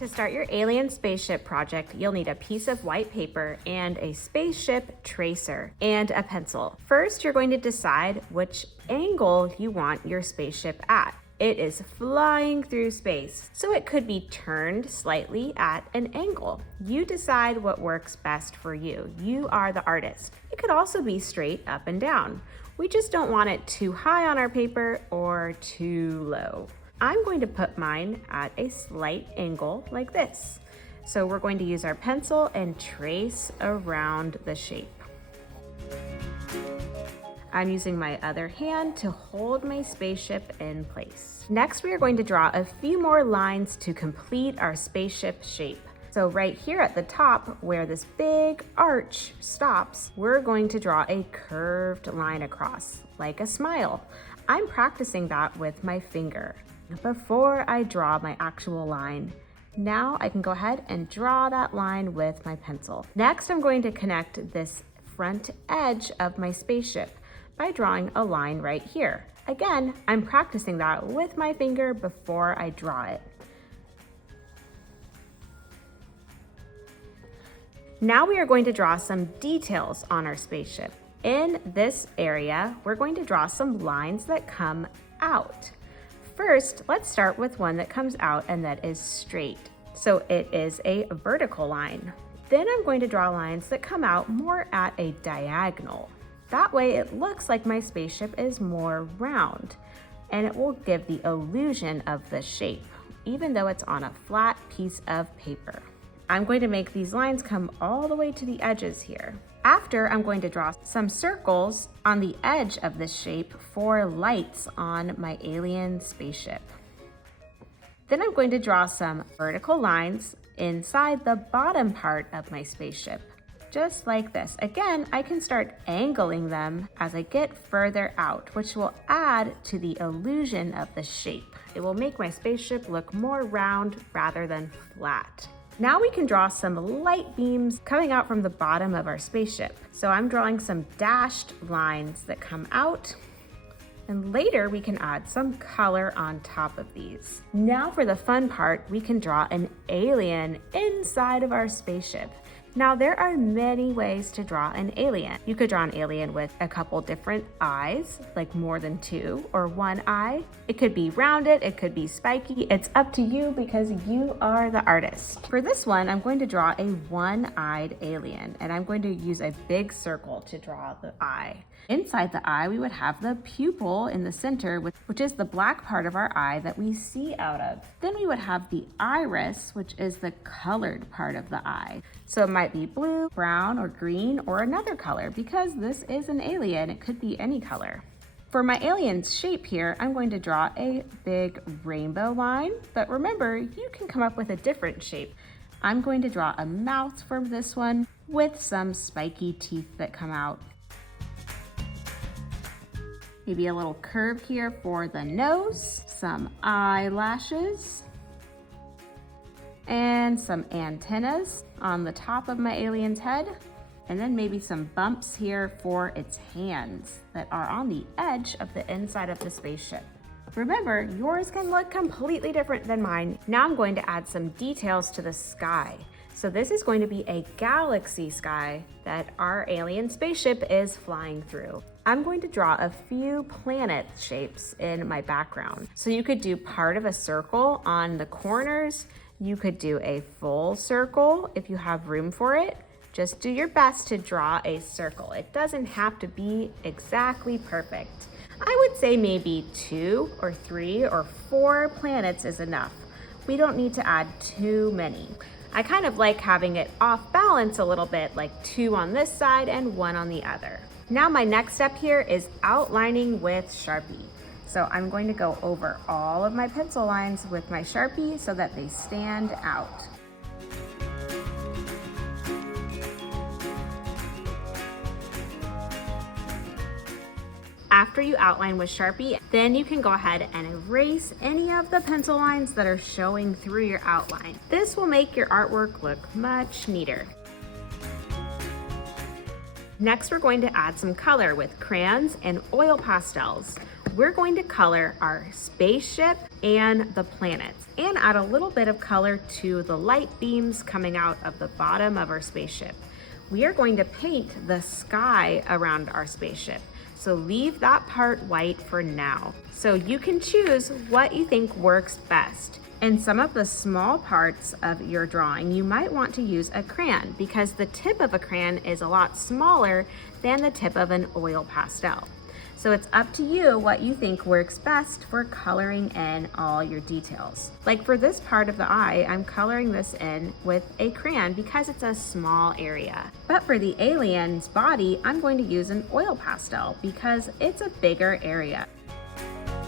To start your alien spaceship project, you'll need a piece of white paper and a spaceship tracer and a pencil. First, you're going to decide which angle you want your spaceship at. It is flying through space, so it could be turned slightly at an angle. You decide what works best for you. You are the artist. It could also be straight up and down. We just don't want it too high on our paper or too low. I'm going to put mine at a slight angle like this. So we're going to use our pencil and trace around the shape. I'm using my other hand to hold my spaceship in place. Next, we are going to draw a few more lines to complete our spaceship shape. So right here at the top, where this big arch stops, we're going to draw a curved line across, like a smile. I'm practicing that with my finger before I draw my actual line. Now I can go ahead and draw that line with my pencil. Next, I'm going to connect this front edge of my spaceship by drawing a line right here. Again, I'm practicing that with my finger before I draw it. Now we are going to draw some details on our spaceship. In this area, we're going to draw some lines that come out. First, let's start with one that comes out and that is straight. So it is a vertical line. Then I'm going to draw lines that come out more at a diagonal. That way it looks like my spaceship is more round, and it will give the illusion of the shape, even though it's on a flat piece of paper. I'm going to make these lines come all the way to the edges here. After, I'm going to draw some circles on the edge of this shape for lights on my alien spaceship. Then I'm going to draw some vertical lines inside the bottom part of my spaceship, just like this. Again, I can start angling them as I get further out, which will add to the illusion of the shape. It will make my spaceship look more round rather than flat. Now we can draw some light beams coming out from the bottom of our spaceship. So I'm drawing some dashed lines that come out, and later we can add some color on top of these. Now for the fun part, we can draw an alien inside of our spaceship. Now there are many ways to draw an alien. You could draw an alien with a couple different eyes, like more than two or one eye. It could be rounded, it could be spiky. It's up to you because you are the artist. For this one, I'm going to draw a one-eyed alien, and I'm going to use a big circle to draw the eye. Inside the eye, we would have the pupil in the center, which is the black part of our eye that we see out of. Then we would have the iris, which is the colored part of the eye. So it might be blue, brown, or green, or another color. Because this is an alien, it could be any color. For my alien's shape here, I'm going to draw a big rainbow line, but remember, you can come up with a different shape. I'm going to draw a mouth for this one with some spiky teeth that come out. Maybe a little curve here for the nose, some eyelashes, and some antennas on the top of my alien's head, and then maybe some bumps here for its hands that are on the edge of the inside of the spaceship. Remember, yours can look completely different than mine. Now I'm going to add some details to the sky. So this is going to be a galaxy sky that our alien spaceship is flying through. I'm going to draw a few planet shapes in my background. So you could do part of a circle on the corners. You could do a full circle if you have room for it. Just do your best to draw a circle. It doesn't have to be exactly perfect. I would say maybe 2 or 3 or 4 planets is enough. We don't need to add too many. I kind of like having it off balance a little bit, like 2 on this side and 1 on the other. Now my next step here is outlining with Sharpie. So I'm going to go over all of my pencil lines with my Sharpie so that they stand out. After you outline with Sharpie, then you can go ahead and erase any of the pencil lines that are showing through your outline. This will make your artwork look much neater. Next, we're going to add some color with crayons and oil pastels. we're going to color our spaceship and the planets and add a little bit of color to the light beams coming out of the bottom of our spaceship. We are going to paint the sky around our spaceship. So leave that part white for now. So you can choose what you think works best. In some of the small parts of your drawing, you might want to use a crayon because the tip of a crayon is a lot smaller than the tip of an oil pastel. So it's up to you what you think works best for coloring in all your details. Like for this part of the eye, I'm coloring this in with a crayon because it's a small area. But for the alien's body, I'm going to use an oil pastel because it's a bigger area.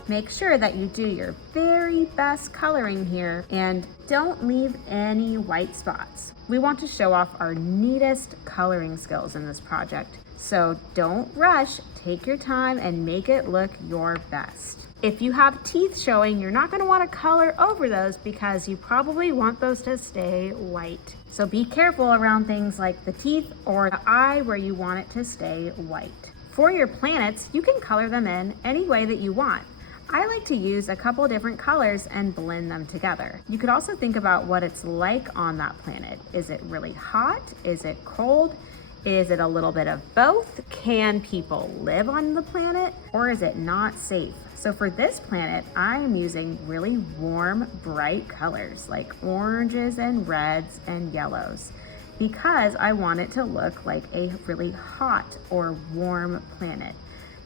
Make sure that you do your very best coloring here and don't leave any white spots. We want to show off our neatest coloring skills in this project. So don't rush, take your time and make it look your best. If you have teeth showing, you're not going to want to color over those because you probably want those to stay white. So be careful around things like the teeth or the eye where you want it to stay white. For your planets, you can color them in any way that you want. I like to use a couple different colors and blend them together. You could also think about what it's like on that planet. Is it really hot? Is it cold? Is it a little bit of both? Can people live on the planet? Or is it not safe? So for this planet, I'm using really warm, bright colors like oranges and reds and yellows because I want it to look like a really hot or warm planet.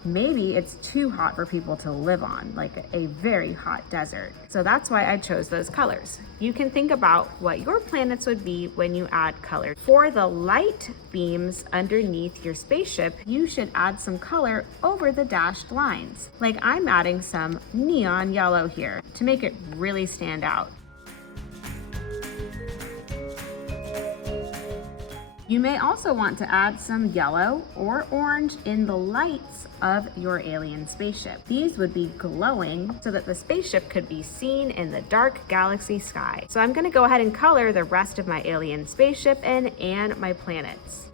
Maybe it's too hot for people to live on, like a very hot desert. So that's why I chose those colors. You can think about what your planets would be when you add color. For the light beams underneath your spaceship, you should add some color over the dashed lines. Like I'm adding some neon yellow here to make it really stand out. You may also want to add some yellow or orange in the lights of your alien spaceship. These would be glowing so that the spaceship could be seen in the dark galaxy sky. So I'm going to go ahead and color the rest of my alien spaceship in and my planets.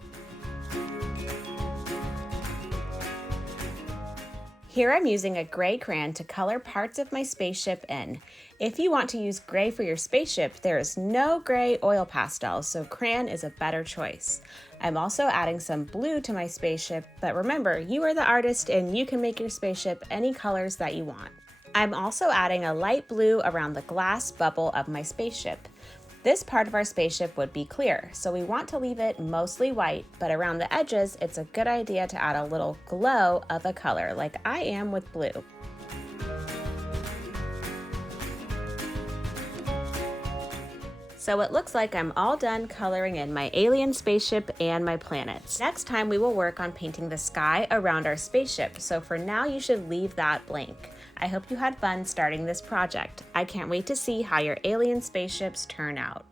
Here I'm using a gray crayon to color parts of my spaceship in. If you want to use gray for your spaceship, there is no gray oil pastel, so crayon is a better choice. I'm also adding some blue to my spaceship, but remember, you are the artist and you can make your spaceship any colors that you want. I'm also adding a light blue around the glass bubble of my spaceship. This part of our spaceship would be clear, so we want to leave it mostly white, but around the edges, it's a good idea to add a little glow of a color, like I am with blue. So it looks like I'm all done coloring in my alien spaceship and my planets. Next time we will work on painting the sky around our spaceship, so for now you should leave that blank. I hope you had fun starting this project. I can't wait to see how your alien spaceships turn out.